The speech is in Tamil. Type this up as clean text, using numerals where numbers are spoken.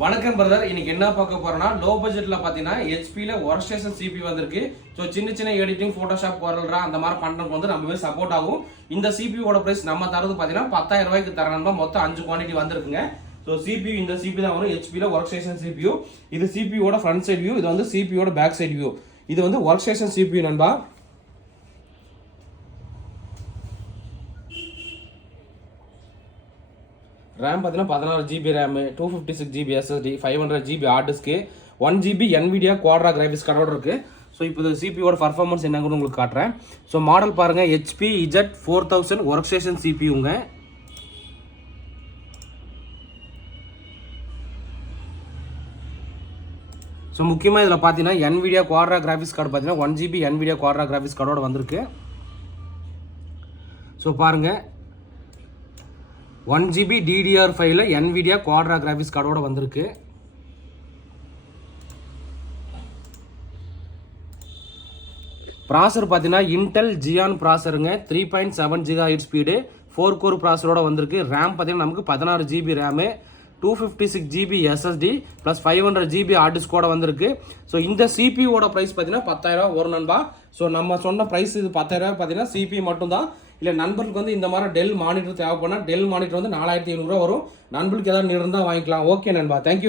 வணக்கம் பிரதர். இன்னைக்கு என்ன பார்க்க போறோம்னா லோ பட்ஜெட்ல பாத்தீங்கன்னா ஹெச்பில ஒர்க் ஸ்டேஷன் சிபி வந்திருக்கு. ஸோ சின்ன எடிட்டிங் போட்டோஷாப் வரல்ரா அந்த மாதிரி பண்றதுக்கு வந்து ரொம்பவே சப்போர்ட் ஆகும். இந்த சிபியோட பிரைஸ் நம்ம தரது பாத்தீங்கன்னா 10,000 ரூபாய்க்கு தரணும்பா. மொத்தம் 5 குவான்டிட்டி வந்திருக்குங்க. ஸோ சிபியூ இந்த சிபி தான் வரும். ஹெச்பில ஒர்க் ஸ்டேஷன் சிபியூ. இது சிபியோட ஃப்ரண்ட் சைட் வியூ, இது வந்து சிபியோட பேக் சைட் வியூ. இது வந்து ஒர்க் ஸ்டேஷன் சிபியூ நண்பா. ரேம் பார்த்தீங்கன்னா 16 GB RAM, 256 GB SSD, 500 GB hard disk, 1 GB NVIDIA Quadro graphics கார்டோட இருக்கு. ஸோ இப்போ இந்த சிபியோட பர்ஃபார்மன்ஸ் என்னன்னு உங்களுக்கு காட்டுறேன். ஸோ மாடல் பாருங்க, HP Z4000 ஒர்க் ஸ்டேஷன் சிபியூங்க. ஸோ முக்கியமாக இதில் பார்த்தீங்கன்னா NVIDIA குவாட்ரா கிராஃபிக்ஸ் கார்டு பார்த்தீங்கன்னா 1 ஜிபி NVIDIA குவாட்ரா கிராஃபிக்ஸ் கார்டோட வந்திருக்கு. ஸோ பாருங்கள், 1 GB DDR5 NVIDIA Quadro graphics கார்டோட வந்திருக்கு. ப்ராசர் பார்த்தீங்கன்னா இன்டெல் ஜியான் ப்ராசருங்க, 3.7 GHz ஸ்பீடு, 4 கோர் ப்ராசரோட வந்திருக்கு. ரேம் பார்த்தீங்கன்னா நமக்கு 16 GB RAM, 256 GB SSD plus 500 GB hard டிஸ்கோட வந்திருக்கு. ஸோ இந்த சிபியோட ப்ரைஸ் பார்த்தீங்கன்னா 10,000 ரூபா வரும் நண்பா. ஸோ நம்ம சொன்ன ப்ரைஸ் இது 10,000 ரூபா பார்த்தீங்கன்னா சிபி மட்டும்தான். இல்லை நண்பர்களுக்கு வந்து இந்த மாதிரி டெல் மானிட்டர் தேவைப்படனா டெல் மானிட்டர் வந்து 4,500 ரூபா வரும். நண்பர்களுக்கு ஏதாவது இருந்தால் வாங்கிக்கலாம். ஓகே நண்பா, தேங்க்யூ.